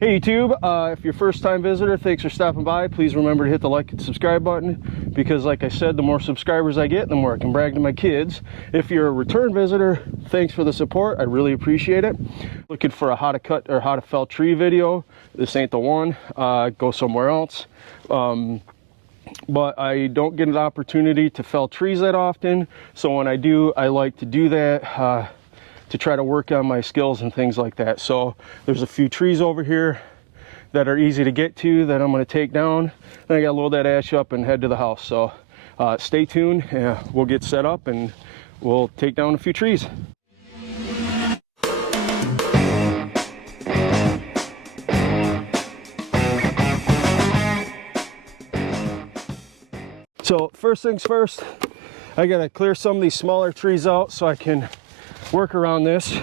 Hey YouTube, if you're a first-time visitor, thanks for stopping by. Please remember to hit the like and subscribe button, because like I said, the more subscribers I get, the more I can brag to my kids. If you're a return visitor, thanks for the support. I really appreciate it. Looking for a how to cut or how to fell tree video, this ain't the one. Go somewhere else. But I don't get an opportunity to fell trees that often, so when I do, I like to do that to try to work on my skills and things like that. So there's a few trees over here that are easy to get to that I'm going to take down. Then I got to load that ash up and head to the house. So stay tuned, we'll get set up and we'll take down a few trees. So first things first, I got to clear some of these smaller trees out so I can work around this.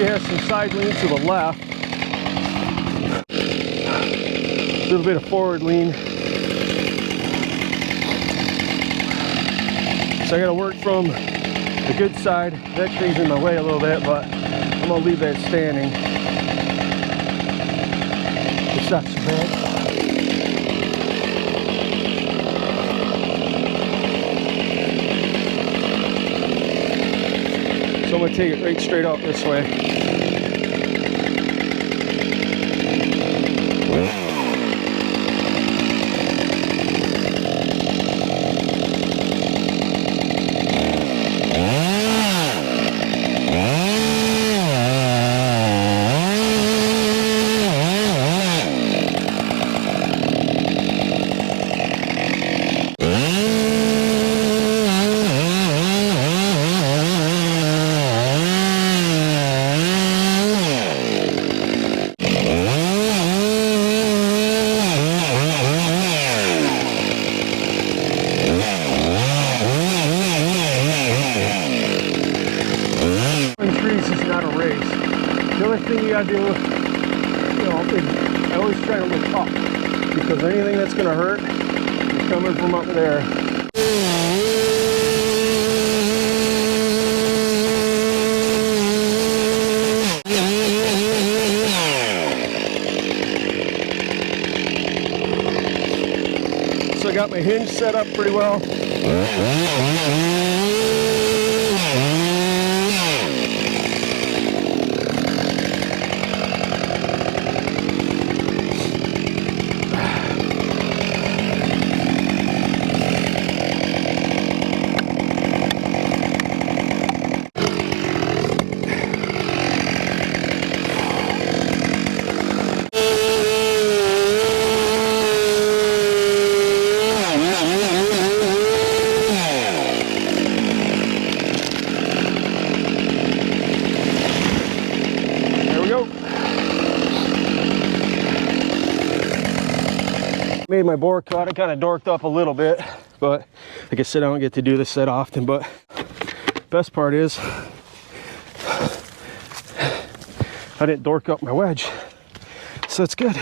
Has some side lean to the left, a little bit of forward lean, so I got to work from the good side. That tree's in my way a little bit, but I'm gonna leave that standing. It's not so bad. So I'm gonna take it right straight out this way. Is not a race. The other thing you gotta do, I always try to look up, because anything that's gonna hurt is coming from up there. So I got my hinge set up pretty well. Made my bore cut. I kind of dorked up a little bit, but like I said, I don't get to do this that often. But best part is I didn't dork up my wedge, so it's good.